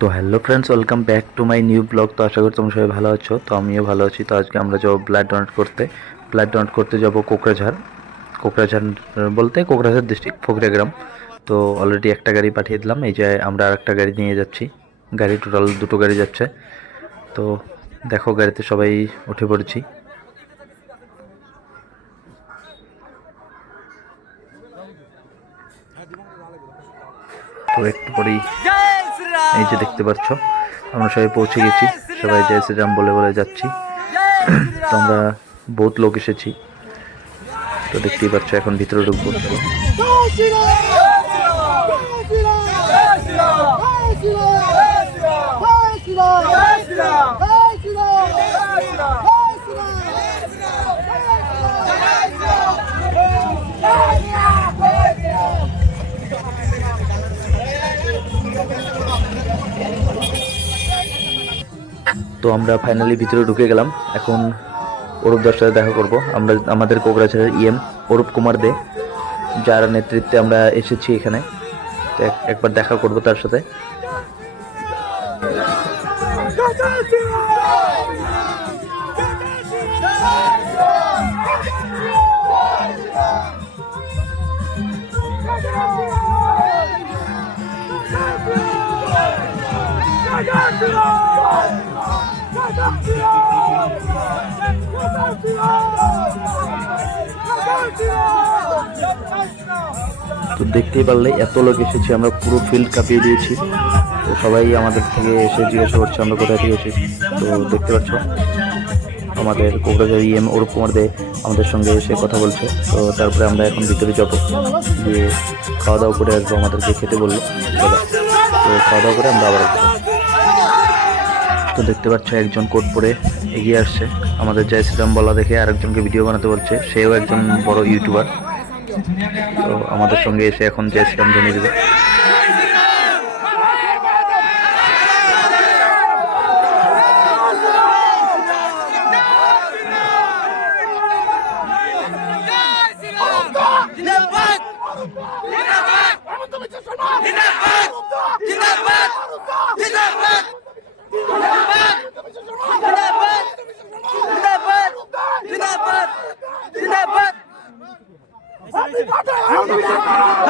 তো hello friends, welcome back to my new blog. তো আশা করি তোমরা সবাই ভালো আছো। তো আমিও ভালো আছি। তো আজকে আমরা যাবো ব্লাড ডোনেট করতে যাব কোকরাঝাড়। কোকরাঝাড় বলতে কোকরাঝাড় ডিস্ট্রিক্ট ফকরিয়া গ্রাম। তো অলরেডি একটা গাড়ি পাঠিয়ে দিলাম, এই যে আমরা আরেকটা গাড়ি নিয়ে যাচ্ছি। গাড়ি টোটাল দুটো গাড়ি যাচ্ছে। তো দেখো গাড়িতে সবাই উঠে পড়েছি। তো একটু পরেই এই যে দেখতে পাচ্ছ আমরা সবাই পৌঁছে গেছি। সবাই জয় শ্রীরাম বলে বলে যাচ্ছি। তো আমরা বহুত লোক এসেছি। তো দেখতেই পাচ্ছ এখন ভিতরে ঢুকবো। তো আমরা ফাইনালি ভিতরে ঢুকে গেলাম। এখন অরূপদার সাথে দেখা করব। আমরা আমাদের কোকরাঝাড়ের অরূপ কুমার দে, যার নেতৃত্বে আমরা এসেছি এখানে। তো একবার দেখা করব তার সাথে। তো দেখতেই পারলে এত লোক এসেছি, আমরা পুরো ফিল্ড কাঁপিয়ে দিয়েছি। তো সবাই আমাদের থেকে এসে জিজ্ঞাসা করছে আমরা কোথায় থেকে এসেছি। তো দেখতে পাচ্ছ আমাদের কোকরাঝাড় অরূপ কুমার দে আমাদের সঙ্গে এসে কথা বলছে। তো তারপরে আমরা এখন ভিতরে যাবো, গিয়ে খাওয়া দাওয়া করে আসবো। আমাদেরকে খেতে বললো দাদা। তো খাওয়া দাওয়া করে আমরা আবার আসবো। তো দেখতে পাচ্ছ একজন কোট পরে এগিয়ে আসছে, আমাদের জয় শ্রীরাম বলা দেখে আরেকজনকে ভিডিও বানাতে বলছে। সেও একজন বড় ইউটিউবার। তো আমাদের সঙ্গে এসে এখন জয় শ্রীরাম ধ্বনি দেবে।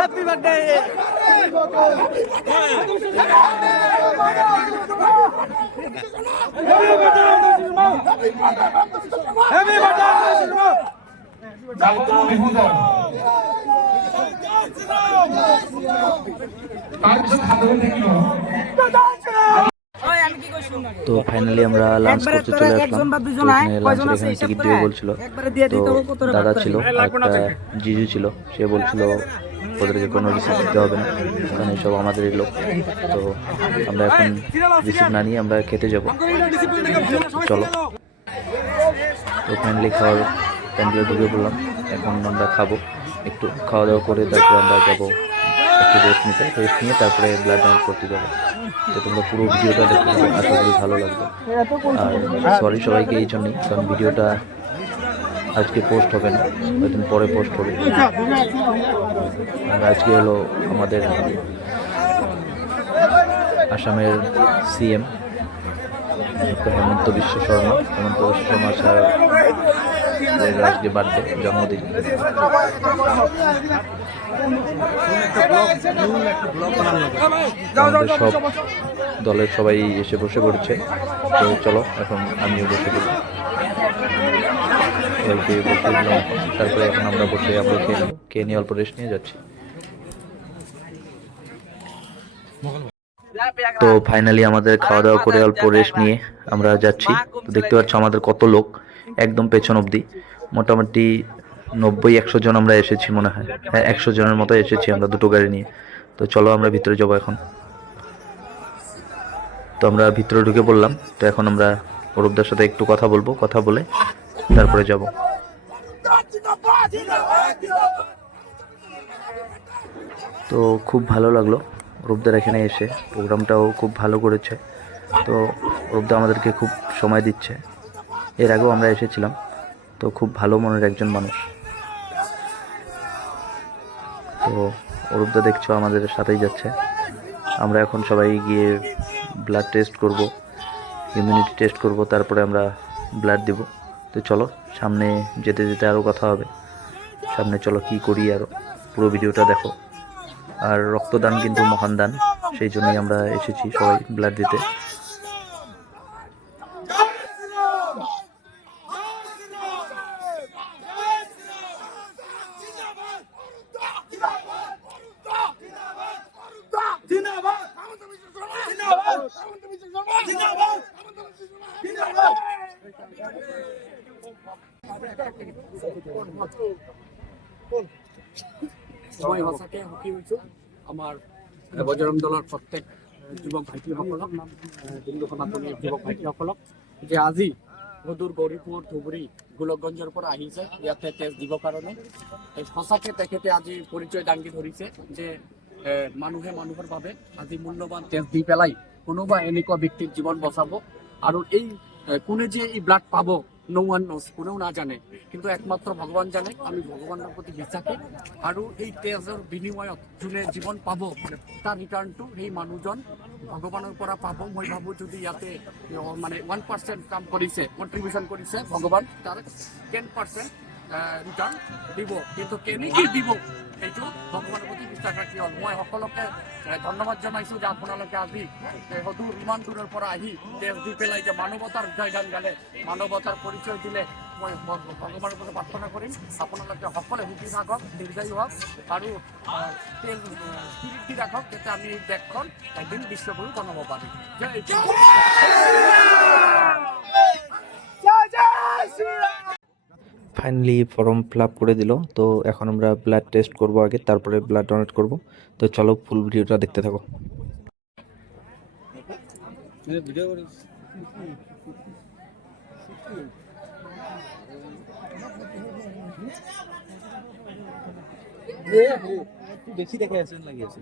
Happy birthday! Happy তো ফাইনালি আমরা লাঞ্চ করতে চলে আসলাম। লাঞ্চের এখানে টিকিট দিয়ে বলছিল। তো দাদা ছিল, একটা জিজু ছিল, সে বলছিল ওদেরকে কোনো রিসিভ দিতে হবে না, কারণ এসব আমাদেরই লোক। তো আমরা এখন রিসিভ না নিয়ে আমরা খেতে যাব। চলো। তো ফাইনালি খাওয়ার প্যান্ডেলে ঢুকে পড়লাম। এখন আমরা খাবো, একটু খাওয়া দাওয়া করে তারপরে আমরা যাবো একটু রেস্ট নিয়ে তারপরে ব্লাড ডোনেট করতে যাবো। তো তোমরা পুরো ভিডিওটা দেখতে পাবে, আশা করি ভালো লাগবে। আর সরি সবাইকে এই জন্যই, কারণ ভিডিওটা আজকে পোস্ট হবে না, কয়েকদিন পরে পোস্ট হবে। আর আজকে হলো আমাদের আসামের সিএম হেমন্ত বিশ্ব শর্মা স্যার আজকে বার্থডে, জন্মদিন। আমাদের সব দলের সবাই এসে বসে পড়ছে। তো চলো এখন আমিও বসে পড়ি, সবাইকে বসে দিলাম। তারপরে এখন আমরা বসে আমরা খেয়ে নিয়ে অল্প রেস্ট নিয়ে যাচ্ছি। তো ফাইনালি আমাদের খাওয়া দাওয়া করে অল্প রেস্ট নিয়ে আমরা যাচ্ছি। তো দেখতে পাচ্ছ আমাদের কত লোক, একদম পেছন অবধি মোটামুটি 90-100 জন আমরা এসেছি মনে হয়। হ্যাঁ, 100 জনের মতো এসেছি আমরা দুটো গাড়ি নিয়ে। তো চলো আমরা ভিতরে যাবো এখন। তো আমরা ভিতরে ঢুকে পড়লাম। তো এখন আমরা অরূপদার সাথে একটু কথা বলবো, কথা বলে তারপরে যাব। তো খুব ভালো লাগলো অরূপদার এখানে এসে, প্রোগ্রামটাও খুব ভালো করেছে। তো অরূপদা আমাদেরকে খুব সময় দিচ্ছে। এর আগেও আমরা এসেছিলাম। তো খুব ভালো মনের একজন মানুষ। তো অরূপদা দেখছো আমাদের সাথেই যাচ্ছে। আমরা এখন সবাই গিয়ে ব্লাড টেস্ট করব, ইমিউনিটি টেস্ট করব, তারপরে আমরা ব্লাড দেব। তো চলো সামনে যেতে যেতে আরও কথা হবে। সামনে চলো কি করি, আরও পুরো ভিডিওটা দেখো। আর রক্তদান কিন্তু মহান দান, সেই জন্যই আমরা এসেছি সবাই ব্লাড দিতে। মই সঁচাকে সুখী হৈছোঁ আমাৰ বজৰং দলৰ প্ৰত্যেক যুৱক ভাইটিসকলক, হিন্দু সনাতনী যুৱক ভাইটিসকলক যে আজি সুদূৰ গৌৰীপুৰ ধুবুৰী গোলকগঞ্জৰ পৰা আহিছে ইয়াতে তেজ দিবৰ কাৰণে। সঁচাকে তেখেতে আজি পৰিচয় দাঙি ধৰিছে যে মানুহে মানুহৰ বাবে আজি মূল্যৱান তেজ দি পেলাই কোনোবা এনেকুৱা ব্যক্তিৰ জীৱন বচাব। আৰু এই কোনে যে এই ব্লাড পাব নো ওয়ান নোস, কোনেও না জানে, কিন্তু একমাত্র ভগবান জানে। আমি ভগৱানৰ প্ৰতি বিশ্বাসী আৰু এই তেজৰ বিনিময়ত যোনে জীৱন পাব তাৰ ৰিটাৰ্ণটো সেই মানুহজন ভগৱানৰ পৰা পাব। মই ভাবোঁ যদি ইয়াতে মানে 1% কাম কৰিছে, কণ্ট্ৰিবিউশ্যন কৰিছে, ভগৱান তাৰ 10% ৰিটাৰ্ণ দিব। কিন্তু কেনেকৈ দিব এইটো ভগৱানৰ প্ৰতি বিশ্বাস ৰাখি হ'ল। মই সকলোকে ধন্যবাদ জনাইছোঁ যে আপোনালোকে আজি সদূৰ ইমান দূৰৰ পৰা আহি তেজ দি পেলাই যে মানৱতাৰ জয়গান গালে, মানৱতাৰ পৰিচয় দিলে। মই ভগৱানৰ প্ৰতি প্ৰাৰ্থনা কৰিম আপোনালোকে সকলোৱে সুখী থাকক, দীৰ্ঘায়ু হওক আৰু তেজ স্পিৰিট দি ৰাখক, যাতে আমি এই দেশখন এদিন বিশ্বগুৰু বনাব পাৰিম। ফাইনালি ফর্ম ফিল আপ করে দিল। তো এখন আমরা ব্লাড টেস্ট করব আগে, তারপরে ব্লাড ডোনেট করব। তো চলো ফুল ভিডিওটা দেখতে থাকো। বেশি দেখে আসেন লাগিয়েছে।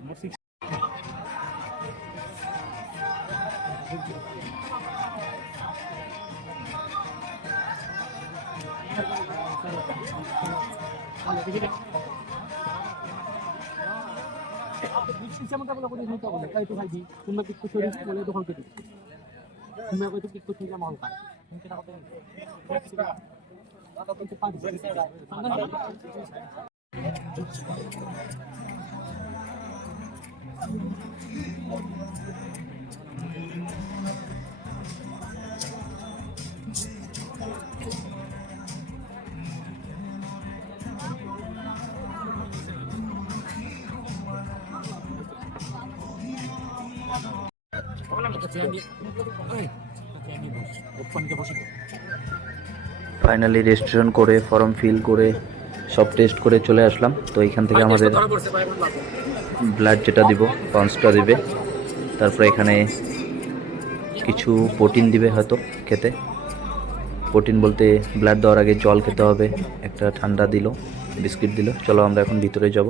ফাইনালি রেজিস্ট্রেশন করে ফর্ম ফিল করে সব টেস্ট করে চলে আসলাম। তো এখান থেকে আমাদের ব্লাড যেটা দিব পাউন্সটা দিবে, তারপরে এখানে কিছু প্রোটিন দিবে হয়তো খেতে। প্রোটিন বলতে ব্লাড দেওয়ার আগে জল খেতে হবে, একটা ঠান্ডা দিল, বিস্কিট দিল। চলো আমরা এখন ভিতরে যাব।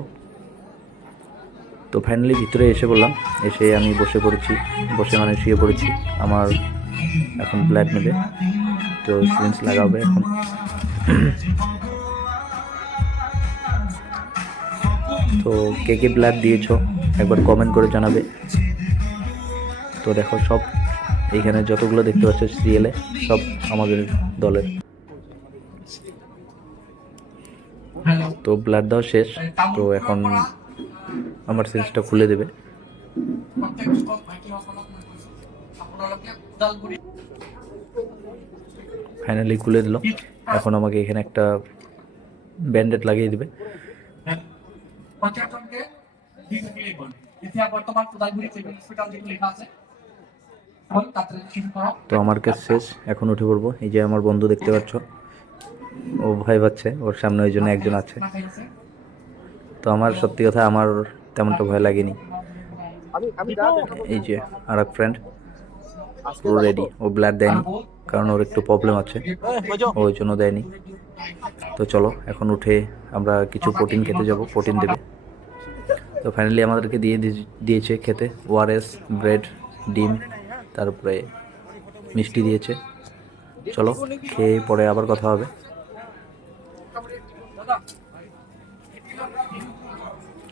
তো ফাইনালি ভিতরে এসে বললাম, এসে আমি বসে পড়েছি, বসে মানে শুয়ে পড়েছি। আমার এখন ব্লাড নেবে, তো সিরিঞ্জ লাগাবে এখন। তো কে কে ব্লাড দিয়েছো একবার কমেন্ট করে জানাবে। তো দেখো সব এইখানে যতগুলো দেখতে পাচ্ছ সিরিয়ালে সব আমাদের দলের। তো ব্লাড দেওয়া শেষ, তো এখন আমার সিরিজটা খুলে দেবে। ফাইনালি খুলে দিল। এখন আমাকে এখানে একটা ব্যান্ডেড লাগিয়ে দিবে। তো আমার কাজ শেষ, এখন উঠে পড়বো। এই যে আমার বন্ধু দেখতে পাচ্ছ, ও ভয় পাচ্ছে, ওর সামনে ওই জন্য একজন আছে। তো আমার সত্যি কথা আমার তেমনটা ভয় লাগেনি। এই যে আর এক ফ্রেন্ড পুরো রেডি, ও ব্লাড দেয়নি কারণ ওর একটু প্রবলেম আছে, ওই জন্য দেয়নি। তো চলো এখন উঠে আমরা কিছু প্রোটিন খেতে যাব, প্রোটিন দেবে। তো ফাইনালি আমাদেরকে দিয়েছে খেতে ওআরএস, ব্রেড, ডিম, তারপরে মিষ্টি দিয়েছে। চলো খেয়ে পরে আবার কথা হবে।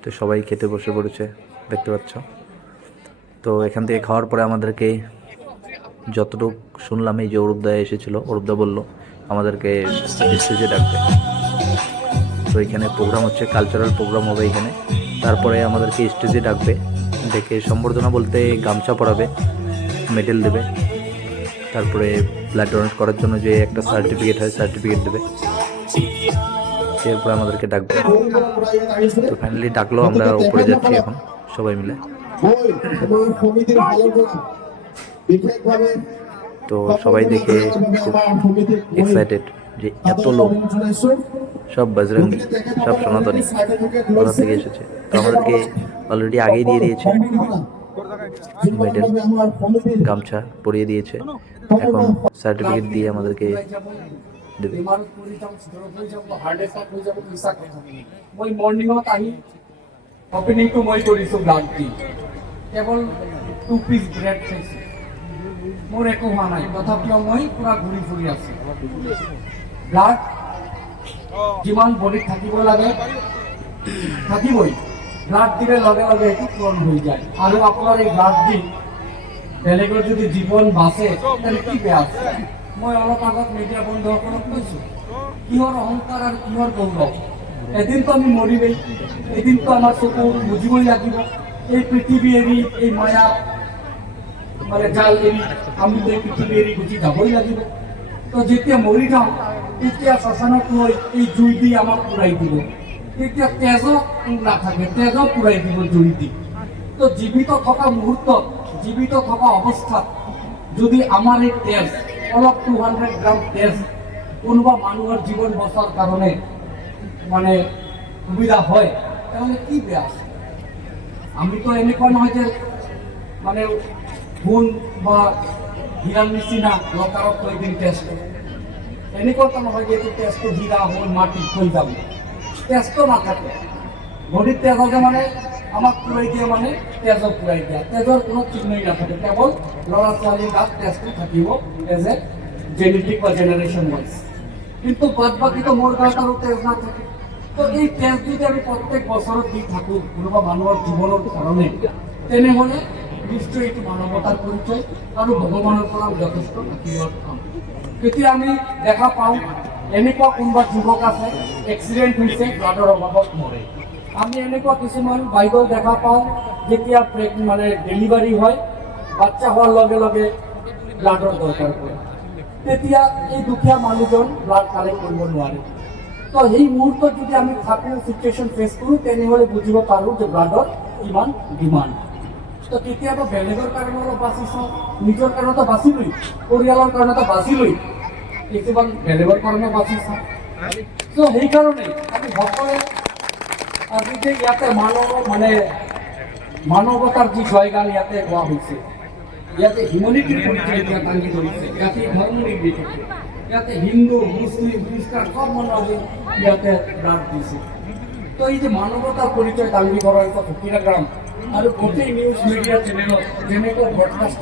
তো সবাই খেতে বসে পড়েছে দেখতে পাচ্ছ। তো এখান থেকে খাওয়ার পরে আমাদেরকে যতটুকু শুনলাম এই যে অরূপদা এসেছিল, অরূপদা বলল আমাদেরকে স্টেজে ডাকবে। তো এখানে প্রোগ্রাম হচ্ছে, কালচারাল প্রোগ্রাম হবে এখানে। তারপরে আমাদেরকে স্টেজে ডাকবে, ডেকে সম্বর্ধনা বলতে গামছা পরাবে, মেডেল দেবে, তারপরে ব্লাড ডোনেট করার জন্য যে একটা সার্টিফিকেট হয় সার্টিফিকেট দেবে, এরপরে আমাদেরকে ডাকবে। তো ফাইনালি ডাকলো, আমরা উপরে যাচ্ছি এখন সবাই মিলে। তো সবাই দেখে খুব এক্সাইটেড যে এত লোক, সব বজরঙ্গি, সব সনাতনী, কোথা থেকে এসেছে। তো আমাদেরকে অলরেডি আগেই দিয়ে দিয়েছে মেডেল, গামছা পরিয়ে দিয়েছে, এখন সার্টিফিকেট দিয়ে আমাদেরকে দেবে। মই মৰ্ণিঙত আহি অপেনিংটো মই কৰিছোঁ ব্লাড দি, কেৱল 2 পিচ ব্ৰেড খাইছোঁ, মোৰ একো হোৱা নাই, তথাপিও মই পুৰা ঘূৰি ফুৰি আছোঁ। ব্লাড যিমান বডিত থাকিব লাগে থাকিবই, ব্লাড দিলে লগে লগে এইটো পূৰণ হৈ যায়। আৰু আপোনাৰ এই ব্লাড দি বেলেগৰ যদি জীৱন বাচে তেন্তে কি বেয়া আছে। মই অলপ আগত মিডিয়া বন্ধুসকলক কৈছোঁ, কিহৰ অহংকাৰ আৰু কিহৰ গৌৰৱ। এদিনতো আমি মৰিমেই, এদিনতো আমাৰ চকু বুজিবই লাগিব। এই পৃথিৱী এৰি, এই মায়া মানে জাল এৰি আমি এই পৃথিৱী এৰি গুচি যাবই লাগিব। তো যেতিয়া মৰি যাওঁ তেতিয়া শ্মশানত লৈ এই জুই দি আমাক পুৰাই দিব, তেতিয়া তেজো নাথাকে, তেজো পুৰাই দিব জুই দি। তো জীৱিত থকা মুহূৰ্তত, জীৱিত থকা অৱস্থাত যদি আমাৰ এই তেজ অলপ 200 গ্ৰাম তেজ কোনোবা মানুহৰ জীৱন বচাৰ কাৰণে মানে সুবিধা হয়, তাহলে কি বেয়া আছে। আমিতো এনেকুৱা নহয় যে মানে সোণ বা হীৰাৰ নিচিনা লকাৰত থৈ দিম টেষ্টটো, এনেকুৱাতো নহয় যে এইটো টেষ্টটো হীৰা সোণ মাটিত থৈ যাব, টেষ্টটো নাথাকে। বডিত তেজ আছে মানে আমাক পুৰাই দিয়ে, মানে তেজক পুৰাই দিয়া, তেজৰ কোনো চিহ্নই নাথাকে, কেৱল ল'ৰা ছোৱালীৰ গাত তেজটো থাকিব এজ এ জেনেটিক বা জেনেৰেশ্যন ৱাইজ, কিন্তু বাদ বাকীতো মোৰ গাত আৰু তেজ নাথাকে। তো এই তেজ যদি আমি প্ৰত্যেক বছৰত দি থাকোঁ কোনোবা মানুহৰ জীৱনৰ কাৰণে, তেনেহ'লে নিশ্চয় এইটো মানৱতাৰ পৰিচয় আৰু ভগৱানৰ পৰা যথেষ্ট আশীৰ্বাদ পাম। তেতিয়া আমি দেখা পাওঁ এনেকুৱা কোনোবা যুৱক আছে এক্সিডেণ্ট হৈছে, ব্লাডৰ অভাৱত মৰে। আমি এনেকুৱা কিছুমান বাইদেউ দেখা পাওঁ যেতিয়া মানে ডেলিভাৰী হয়, বাচ্চা হোৱাৰ লগে লগে ব্লাডৰ দৰকাৰ পৰে, তেতিয়া এই দুখীয়া মানুহজন ব্লাড কালেক্ট কৰিব নোৱাৰে। তো সেই মুহূৰ্তত যদি আমি থাকোঁ, চিটুৱেশ্যন ফেচ কৰোঁ, তেনেহ'লে বুজিব পাৰোঁ যে ব্লাডৰ কিমান ডিমাণ্ড। তো কেতিয়াবা বেলেগৰ কাৰণে অলপ বাচি চাওঁ, নিজৰ কাৰণেতো বাচিলোই, পৰিয়ালৰ কাৰণেতো বাচিলোই, কিছুমান বেলেগৰ কাৰণে বাচি চাওঁ। তো সেইকাৰণে আমি সকলোৱে আজি যে ইয়াতে মানৱতাৰ যি জয়গান ইয়াতে গোৱা হৈছে, ইয়াতে হিউমেনিটিৰ পৰিচয় এতিয়া দাঙি ধৰিছে, ইয়াতে ধৰ্ম নিৰ্বিশেষে, ইয়াতে হিন্দু মুছলিম খ্ৰীষ্টান সব মানুহ ইয়াতে ব্লাড দিছে। তো এই যে মানৱতাৰ পৰিচয় দাঙি ধৰা এটা ফকিৰাগ্ৰাম আৰু গোটেই নিউজ মিডিয়া চেনেলত যেনেকৈ ব্ৰডকাষ্ট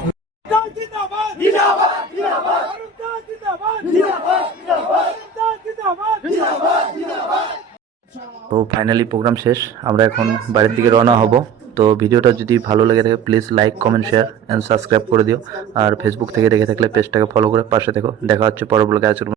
তো ফাইনালি প্রোগ্রাম শেষ, আমরা এখন বাড়ির দিকে রওনা হব। তো ভিডিওটা যদি ভালো লেগে থাকে please like comment share and subscribe করে দিও। আর ফেসবুক থেকে দেখে থাকলে পেজটাকে ফলো করে পাশে থেকো। দেখা হচ্ছে পরবর্তী ব্লগে।